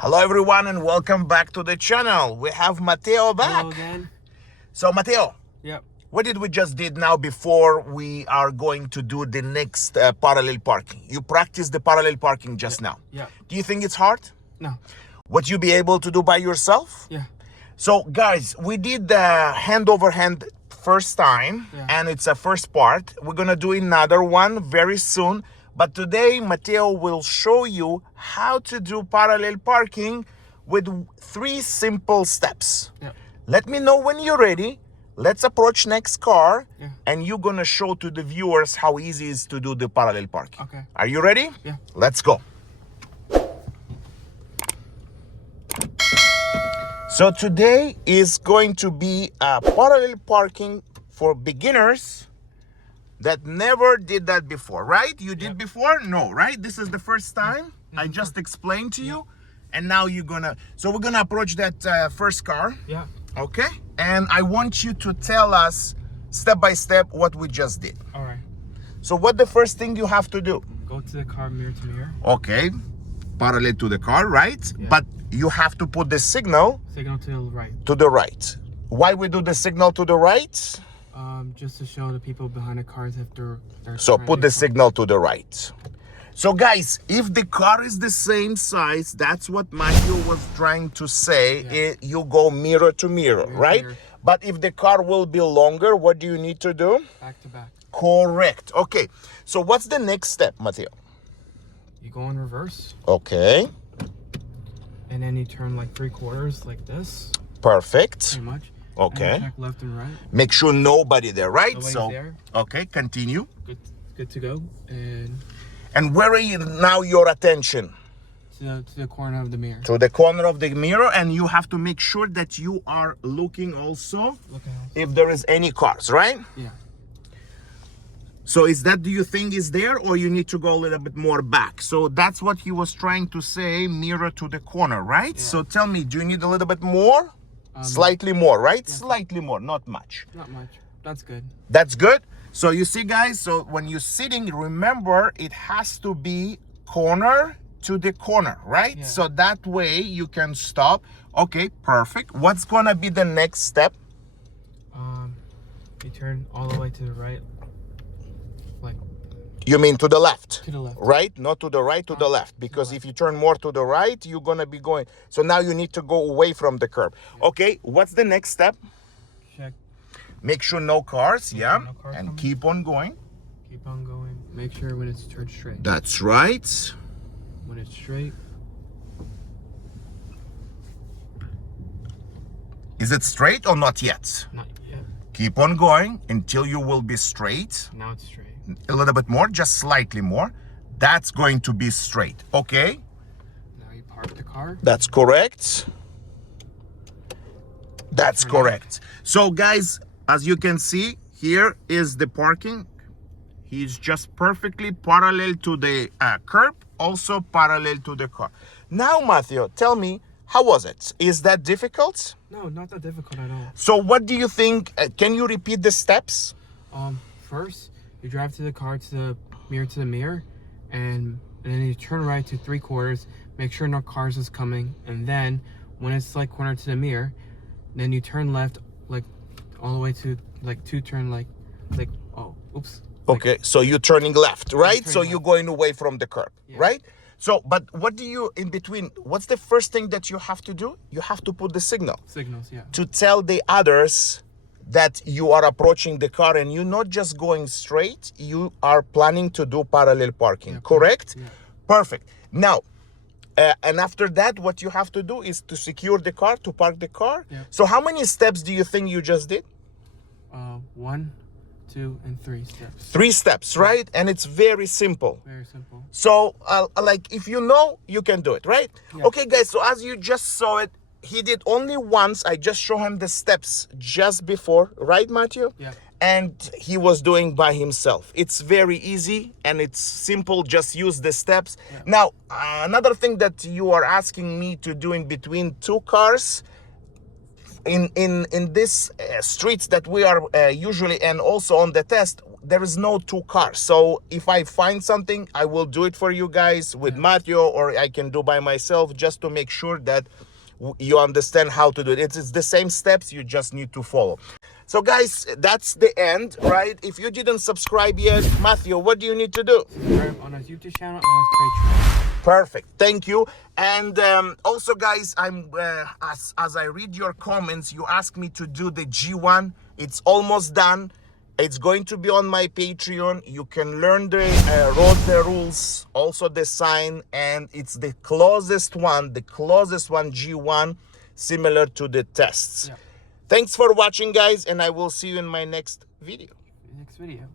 Hello everyone and welcome back to the channel. We have Matteo back. Hello again. So Matteo, Yep. what did we just did now before we are going to do the next parallel parking? You practiced the parallel parking just now. Yeah. Do you think it's hard? No. Would you be able to do by yourself? Yeah. So guys, we did the hand over hand first time and it's a first part. We're gonna do another one very soon. But today, Matteo will show you how to do parallel parking with 3 simple steps. Yeah. Let me know when you're ready. Let's approach next car and you're gonna show to the viewers how easy it is to do the parallel parking. Okay. Are you ready? Yeah. Let's go. So today is going to be a parallel parking for beginners that never did that before, right? You did before? No, right? This is the first time. I just explained to you. And now you're gonna, so we're gonna approach that first car. Yeah. Okay? And I want you to tell us step by step what we just did. All right. So what the first thing you have to do? Go to the car mirror to mirror. Okay. Parallel to the car, right? Yeah. But you have to put the signal Signal to the right. to the right. Why we do the signal to the right? Just to show the people behind the cars if they're So trying put to the come. signal to the right. So guys, if the car is the same size, that's what Matthew was trying to say. You go mirror to mirror, right? mirror. But if the car will be longer, what do you need to do? Back to back. Correct. Okay. So what's the next step, Matteo? You go in reverse Okay. and then you turn like 3/4 like this. Perfect. Pretty much. Okay. And check left and right. Make sure nobody there, right? Nobody's So there. okay, continue. Good to go. And And where are you now your attention? to the corner of the mirror. To the corner of the mirror, and you have to make sure that you are looking also Look at if there is any cars, right? Yeah. So is that, do you think is there, or you need to go a little bit more back? So that's what he was trying to say, mirror to the corner, right? Yeah. So tell me, do you need a little bit more? Slightly more, right? Slightly more, not much. Not much. That's good. That's good. So you see guys, so when you're sitting, remember it has to be corner to the corner, right? Yeah. So that way you can stop. Okay, perfect. What's gonna be the next step? You turn all the way to the right. Like You mean to the left? to the left. Right? Not to the right, to the left. Because if you turn more to the right, you're gonna be going. So now you need to go away from the curb. Okay, what's the next step? Check. Make sure no cars, Make yeah. sure no cars And coming. keep on going. Keep on going. Make sure when it's turned straight. That's right. When it's straight. Is it straight or not yet? Not yet. Keep on going until you will be straight. Now it's straight. A little bit more, just slightly more. That's going to be straight. Okay, Now you park the car. that's correct. That's Turn correct. So guys, as you can see, here is the parking. He's just perfectly parallel to the curb, also parallel to the car. Now, Matthew, tell me, how was it? Is that difficult? No, not that difficult at all. So what do you think? Can you repeat the steps? First, you drive to the car to the mirror, and then you turn right to 3/4. Make sure no cars is coming, and then when it's like corner to the mirror, then you turn left like all the way to like turn like oh oops. Okay, so you're turning left, right? turning So left. you're going away from the curb, Yeah. right? So, but what do you, in between, what's the first thing that you have to do? You have to put the signal Signals, yeah. to tell the others that you are approaching the car and you're not just going straight, you are planning to do parallel parking, Yeah, correct? yeah. Perfect. Now, and after that, what you have to do is to secure the car, to park the car. Yeah. So how many steps do you think you just did? 1, 2, and 3 steps. 3 steps, right? And it's very simple. Very simple. So, like, if you know, you can do it, right? Yeah. Okay, guys, so as you just saw it, he did only once. I just show him the steps just before, right, Matthew? Yeah. And he was doing by himself. It's very easy and it's simple. Just use the steps. Yeah. Now, another thing that you are asking me to do in between 2 cars, in this streets that we are usually, and also on the test, there is no two cars. So if I find something, I will do it for you guys with Matthew, or I can do by myself, just to make sure that you understand how to do it. It's the same steps, you just need to follow. So guys, that's the end, right? If you didn't subscribe yet, Matthew, what do you need to do? Subscribe on his YouTube channel, on his Patreon. Perfect, thank you. And also guys, I'm as I read your comments, you asked me to do the G1. It's almost done. It's going to be on my Patreon. You can learn the road rules, also the sign, and it's the closest one, G1, similar to the tests. Yeah. Thanks for watching, guys, and I will see you in my next video. Next video.